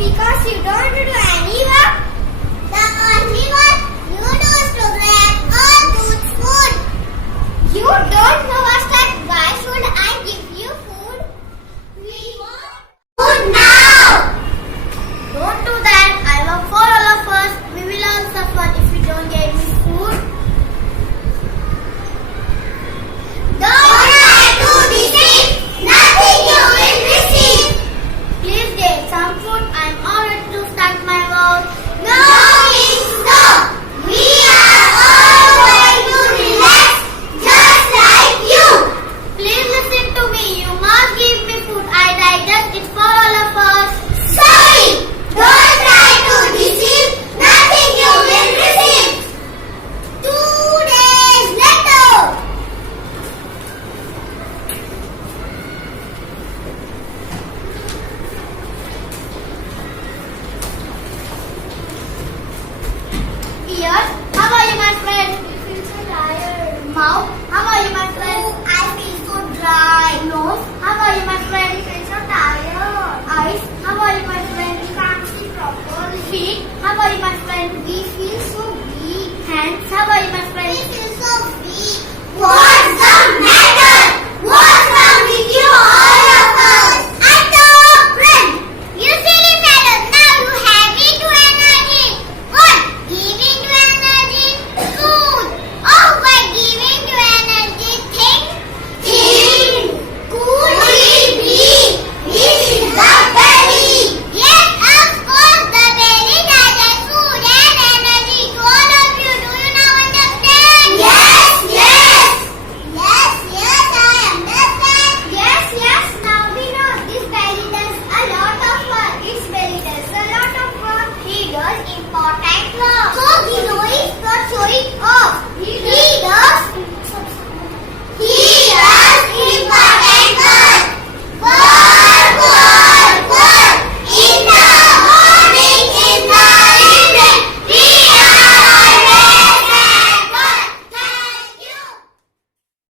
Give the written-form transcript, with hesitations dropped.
Because you don't do any work. The only work you do is to grab all good food. You don't know us that. Why should I give you food? We want food now. Don't do that. I work for all of us. We will all suffer if you don't give me food. Don't try to deceive. Nothing you will receive. Please get some food. I'm all ready to start my work. No means no. We are all going to relax just like you. Please listen to me. You must give me food. I digest it for all of us. Sorry. Don't try to deceive. Nothing you will receive. 2 days later. Ears, how are you, my friend? I feel so tired. Mouth, how are you, my friend? Oh, I feel so dry. Nose, how are you, my friend? I feel so tired. Eyes, how are you, my friend? We can't see properly. Feet, how are you, my friend? We feel so weak. Hands, how are you, my